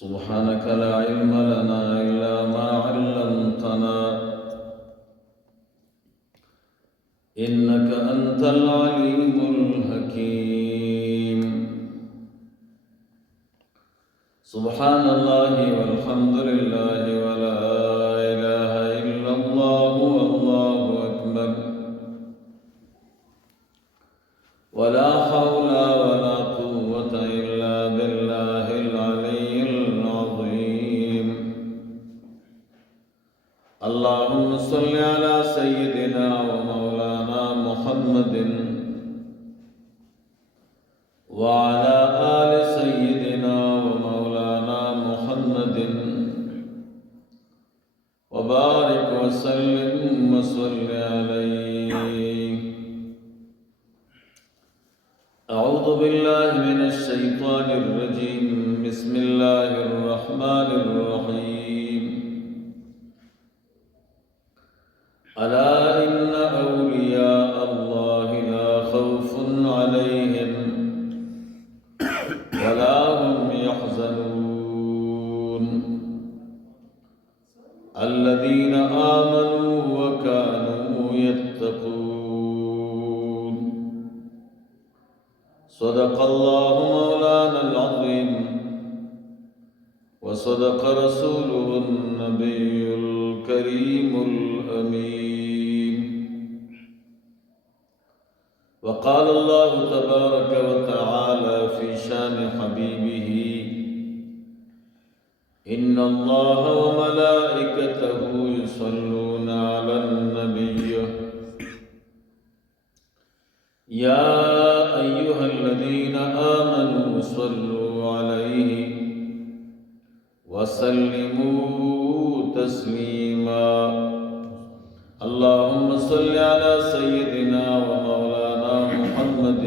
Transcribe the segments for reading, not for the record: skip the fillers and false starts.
سبحانك لا علم لنا إلا ما علمتنا إنك أنت العليم الحكيم. سبحان الله والحمد لله ولا إله إلا الله والله أكبر ولا حول ولا قوة إلا بالله العلي العظيم. اللهم صل على سيدنا ومولانا محمد وعلى آل سيدنا ومولانا محمد وبارك وسلم وصل عليه. أعوذ بالله من الشيطان الرجيم. بسم الله الرحمن الرحيم. ألا إن أولياء الله لا خوف عليهم ولا هم يحزنون الذين آمنوا وكانوا يتقون. صدق الله مولانا العظيم وصدق رسوله النبي الكريم الأمين. وقال الله تبارك وتعالى في شان حبيبه: إن الله وملائكته يصلون على النبي يا أيها الذين آمنوا صلوا عليه وسلموا تسليما. اللهم صل على سيدنا ومولانا محمد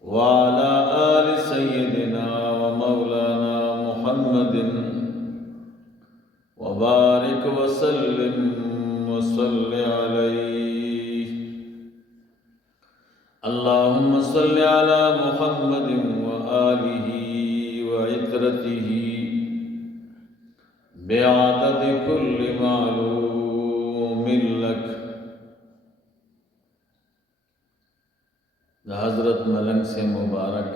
وعلى آل سيدنا ومولانا محمد وبارك وسلم وصل عليه. اللهم صل على محمد وآله وعترته بعدد كل معلوم لك. حضرت ملنگ سے مبارک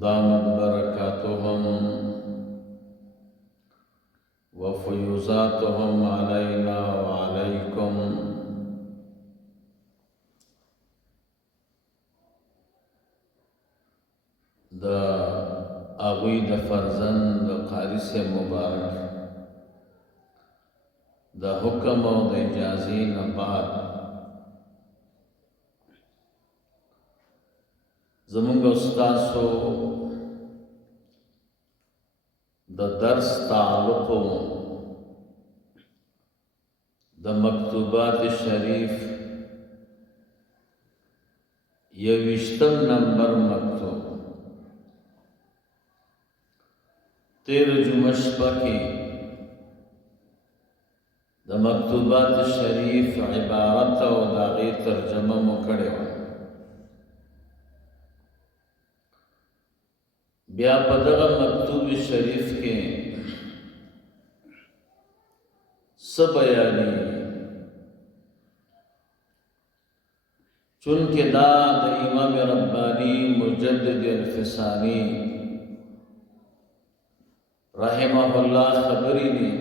دامت برکاتهم وفیوزاتهم علینا وعلیکم. دا اغوی دا فرزند دا قاری سے مبارک دا حکم و دا اجازین بعد زمونږ استاسو د درس تعلق د مکتوبات شریف 21 نمبر مکتوب 13 جمعه شپه کې د مکتوبات شریف عبارت او د هغې ترجمه مو کړې وه. بیا په دغه مکتوب شریف کې څه بیانېږي؟ چونکې دا د امام رباني مجدد الفسانی رحمه الله خبرې دي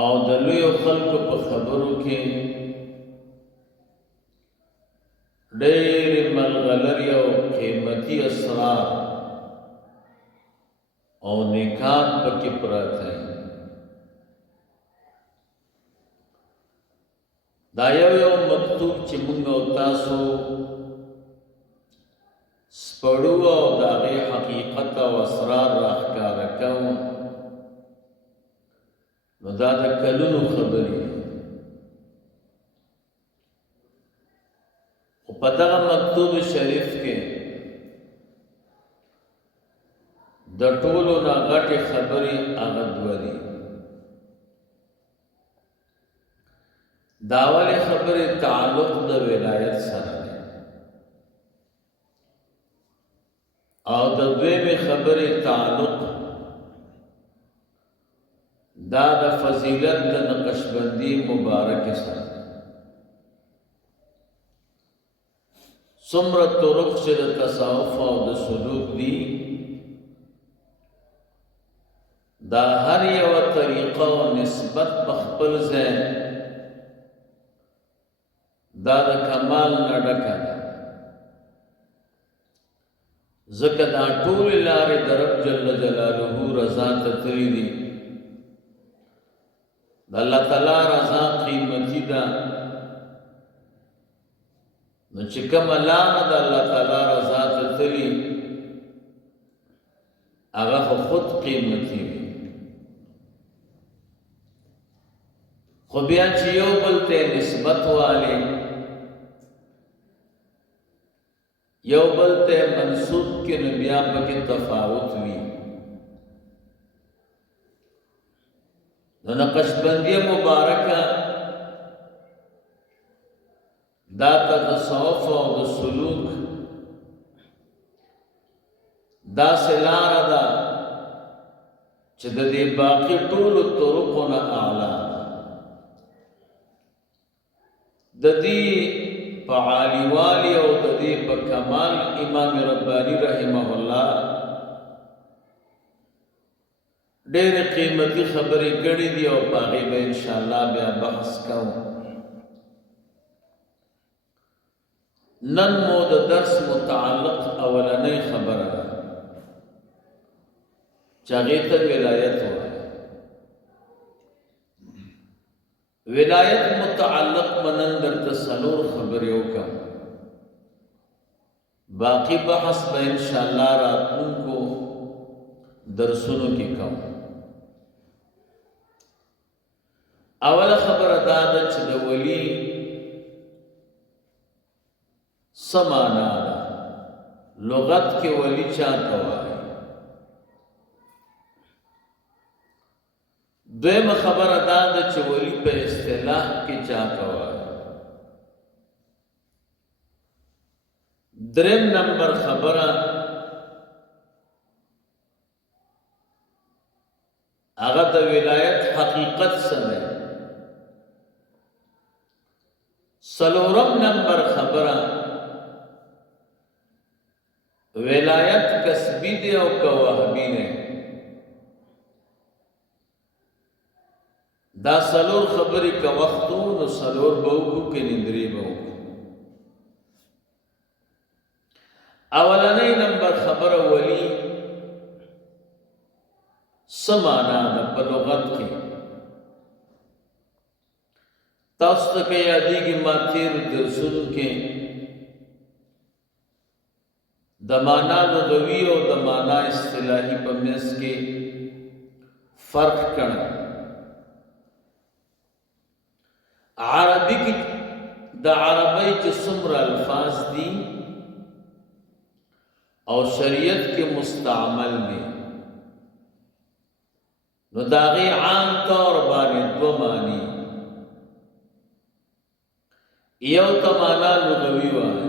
او د لویو خلکو په خبرو کې ډېرې ملغلرې او قیمتي اسرار او نکات پکې پراته دي. دا یو مکتوب چې موږ او تاسو سپړو او د هغې حقیقت او اسرار راښکاره کوو، نو دا د کلونو خبرې. خو په دغه مکتوب شریف کې د ټولو نه غټې خبرې هغه دوه دي. دا اول خبره تعلق د ولایت سره ده. او د دویمې خبرې تعلق دا د فضیلت د نقشبندی مبارک سره څومره طرق چې د تصوف او د سلوک دي دا هر یو طریقه او نسبت په خپل ځای دا د کمال نه ډکه ده ځکه دا ټولې لارې د رب جل جلاله رضا ته تللي دي د الله تعالی رضا قیمتي ده نو چې کومه لاره د الله تعالی رضا ته تللي هغه خود قیمتي وي خو بیا چې یو بل ته نسبت والی یو بل ته منسوب کې نو بیا پکې تفاوت وي نو نقشبندی مبارکه دا د تصوف او د سلوک دا سلاره ده چې د دې باقي ټولو طرقو نه اعلی د دې په عالیوالي او د دې په کمال امام رباني رحمه الله ډېر قیمتي خبرې کړې دي او په هغې به انشاءالله بیا بحث کوو نن مو د درس متعلق اولنۍ خبره ده چې هغې ته ولایت وایي ولایت متعلق منن درته څلور خبرې وکړم باقی بحث به انشاءالله راتلونکو درسونو کې کوم اوله خبره دا ده چې د ولی څه معنا ده لغت کې ولی چاته وایي دویمه خبره دا ده چې ولی په اصطلاح کې چاته وایي دریم نمبر خبره هغه د ولایت حقیقت څه دی څلورم نمبر خبره ولایت کسبی دی او که وهبی دی دا څلور خبرې که وخت وو نو څلور به وکړو که درې به وکړو اولنۍ نمبر خبره ولی څه معنا ده په لغت کې تاسو ته که یادېږي ما تېرو درسونو کې د معنا لغوي او د معنا اصطلاحي په منځ کې فرق کړی عربي کې د عربۍ چې څومره الفاظ دي او شریعت کې مستعمل دي نو د هغې عام طور باندې دوه معنی یو ته معنا لغوي وایي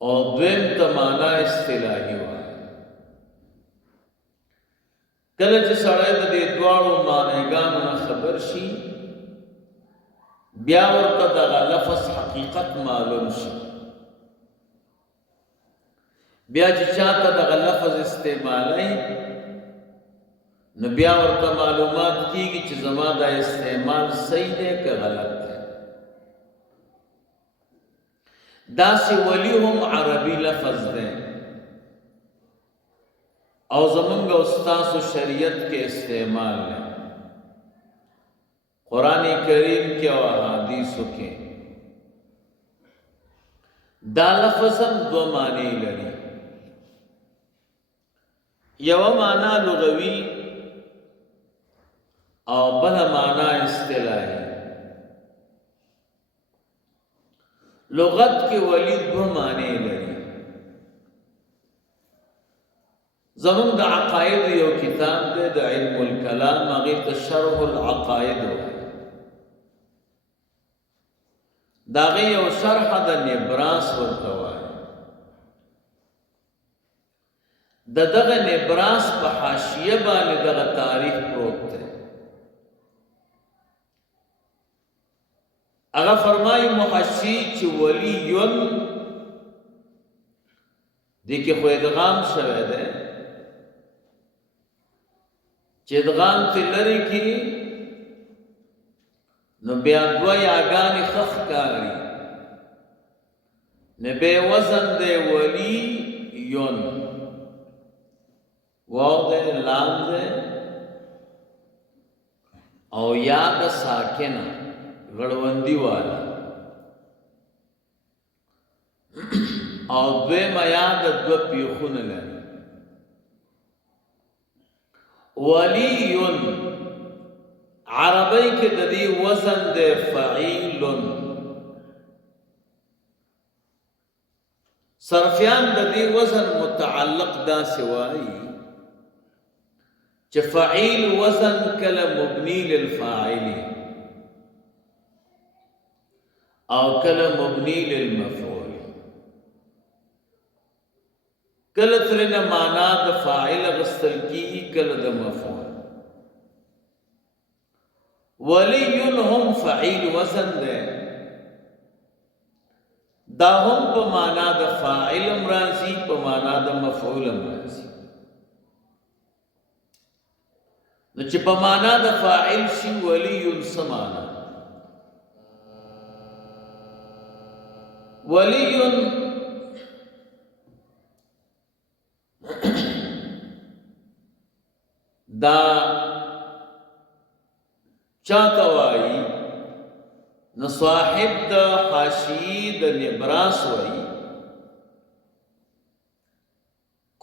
او دویم ته معنا اصطلاحي وایي کله چې سړی د دې دواړو معنیګانو نه خبر شي بیا ورته دغه لفظ حقیقت معلوم شي بیا چې چاته دغه لفظ استعمالوي نو بیا ورته معلومات کیږي چې زما دا استعمال صحیح دی که غلط دی داسې ولی هم عربي لفظ دی او زمونږ استاسو شریعت کې استعمال دی قرآن کریم کې او احادیثو کې دا لفظ هم دو معنی لري یو معنا لغوي او بل معنا اصطلاحي لغت کې ولی دو معنی لري زمون د عقاید یو کتاب دی د علم الکلام هغې ته شرح العقاید دا غي یو شرح د نبراس ورته وایي د دغه نبراس په حاشیه باندې دغه تاریخ پروت دی. هغه فرمایي محشي چې ولیون دې کې خو ادغام شوی دی، چې ادغام ته لري کې نو بیا دوه یاګانې خخ کاری نه به وزن دی ولی یون واو دی لام دی او یا د ساکنه غړوندی والا او دوی میا د دو پیخونه لري. ولیون عربی کې د دې وزن د فعیلن، صرفیان د دې وزن متعلق دا سوای چې فعیل وزن کله مبنی للفاعل او کله مبنی للمفعول، کله ترنه معنا د فاعل غسل کی کله د مفعول. ولیون هم فعیل وزن ده، دا هم په معنا د فاعل امراضی په معنا د مفعول امراضی. نو چې په معنا د فاعل شي ولیون سمانا ولیون دا چاته وایي نو صاحب د حاشیې د نبراس وایي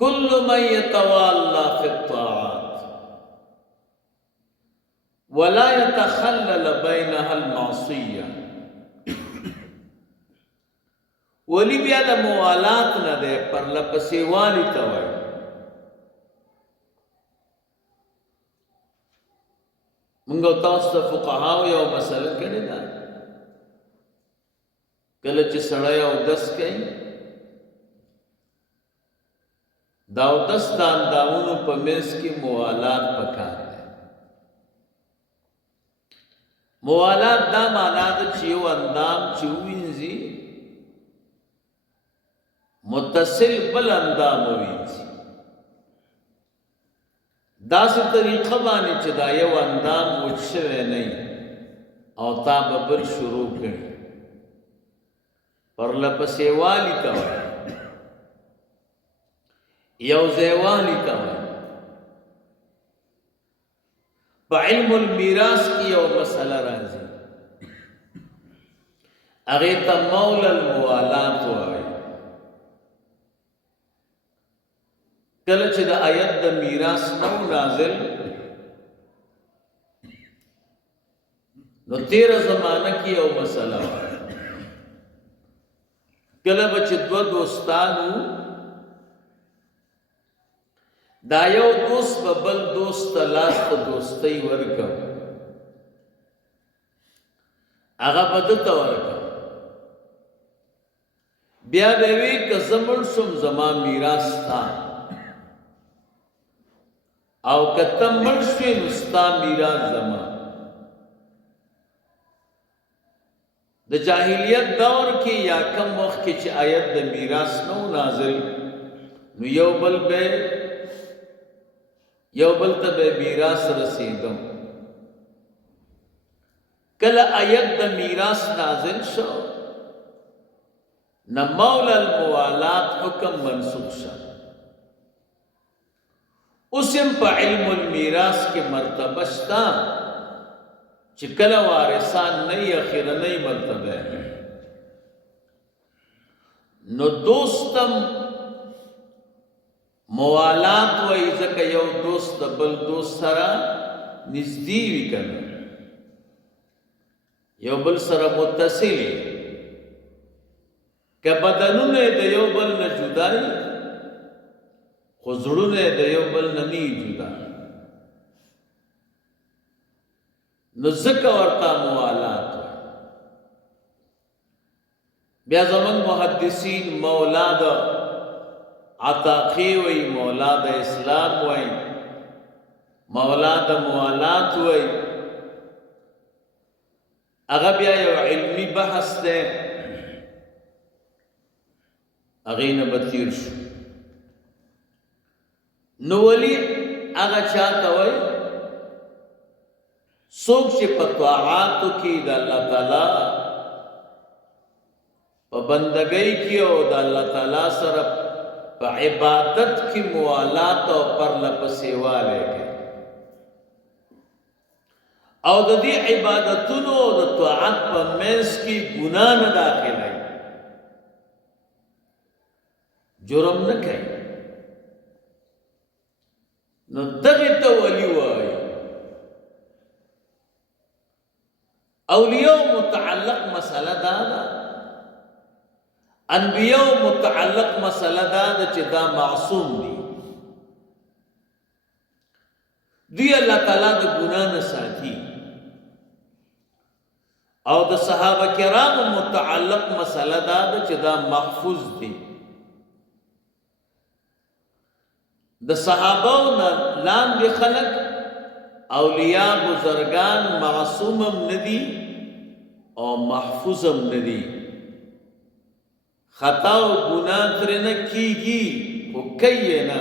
کل من يتوالى في الطاعات ولا يتخلل بينها المعصيه. ولی بیا د موالات نه ده پر لپسې والی ته وایي. منگو تاسو ته فقهاو یو مسله کړې ده، کله چې سړی اودس کوي دا اودس د اندامونو په منځ کې موالات پکار دی. موالات دا معنا ده چې یو اندام چې ووینځي متصل بل اندام ووینځي، داسې طریقه باندې چې دا یو اندام وچ شوی نه او تا به بل شروع کړي پرلپسې والی ته وایي، یو ځای والی ته وایي. په علم المیراث کې یو مسله راځي هغې ته مول الموالات وایي. کله چې د آیت د میراث نو نازل نو تیره زمانه کې یو مسله وه، کله به چې دوه دوستانو دا یو دوست به بل دوست ته لاس ته دوستۍ ورکړ، هغه به ده ته ورکړ، بیا به وي که زه مړ شم زما میراث ستا او که ته مړ شوې نو ستا میراث زما. د جاهلیت دور کې یا کم وخت کې چې آیت د میراث نو نازل نو یو بل ته به میراث رسیدم. کله آیت د میراث نازل شو نو مول الموالات حکم منسوخ شو. اسم په علم المیراث کې مرتبه شته چې کله وارثان نه اخرنۍ مرتبه نو دوستم موالات وایي ځکه یو دوست د بل دوست سره نږدې وي کنه یو بل سره متصل که بدنونه د یو بل نه جدا خو زړونه د یو بل نه نه جدا نو ځکه ورته موالات بیا زمون محدثین مولا د عطاقی وی، مولا د اسلام وی، مولا د موالات وی. هغه بیا یو علمی بحث دی، هغې نه به تیر شو. نو ولی هغه چاته وی څوک چې په طاعاتو کې د الله تعالی په بندګۍ کې او د الله تعالی سره په عبادت کې موالات او پرله پسې والی کوي او د دې عبادتونو او د طاعت په منځ کې ګناه نه داخلوي، جرم نه کوي، نو دغې ته ولي وایي. اولیاء متعلق مسئله دا ده، انبیاء متعلق مسئله دا ده چې دا معصوم دي، دوی الله تعالی د ګناه نه ساتي. او د صحابه کرامو متعلق مسئله دا ده چې دا محفوظ دي. د صحابو نه لاندې خلک اولیاء بزرگان معصومم ندی او محفوظم ندی، خطا و گناہ ترنه کیگی خو کئی نه.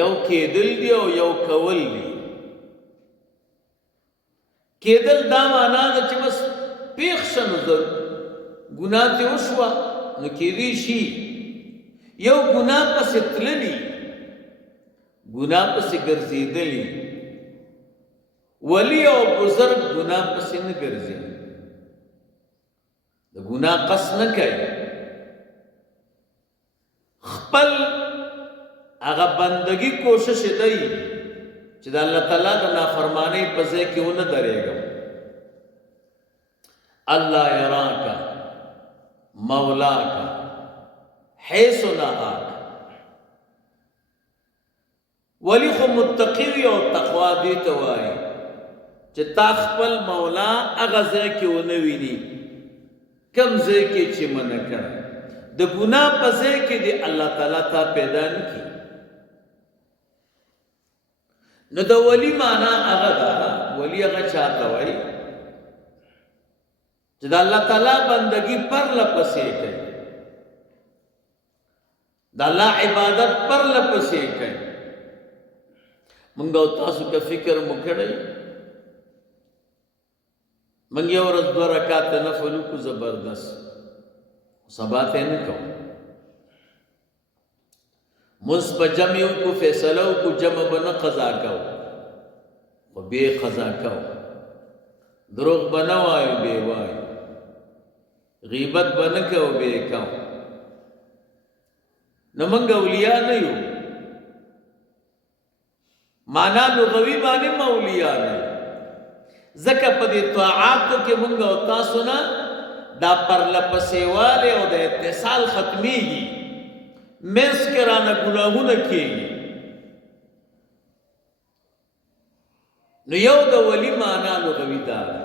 یو کېدل دی او یو کول دی. کېدل دا معنا ده چې بس پیښ شنو ګناه ته وشوه نو کېدی شي، یو ګناه پسې تللی، ګناه پسې ګرځېدلی. ولی او بزرگ ګناه پسې نه ګرځي، د ګناه قصد نه کوي، خپل هغه بندگی کوشش دی چې د الله تعالی د نافرمانی په ځای کې ونه درېږم. الله یراک مولاک حیث نهاک. ولی خو متقی وي او تقوا دې ته وایي چې تا خپل مولا هغه ځای کې ونه ویني، کم ځای کې چې منع کړی. د ګناه په ځای کې دې الله تعالی تا پیدا نه کړي. نو د ولی معنا هغه ده، ولی هغه چاته وایي چې د الله تعالی بندگی پرله پسې کوي، د الله عبادت پرله پسې کوي. مونږ او تاسو که فکر مو کړی، مونږ یو ورځ 2 رکعات نفل وکړو زبردست، سبا ته نه کوو. مونځ په جمع وکړو، فیصله وکړو جمع به نه قضا کوو خو بې قضا کوو، دروغ به نه وایو بې وایو، غیبت به نه کوو بې کوو. نو مونږ اولیاء نه یو، معنا لغوي باندې اولیاء نه، ځکه په دې طاعاتو کې مونږ او تاسو نه دا پرله پسې والی او د اتصال ختمیږي، منځ کې رانه ګناهونه کېږي. نو یو د ولی معنا لغوي دا ده.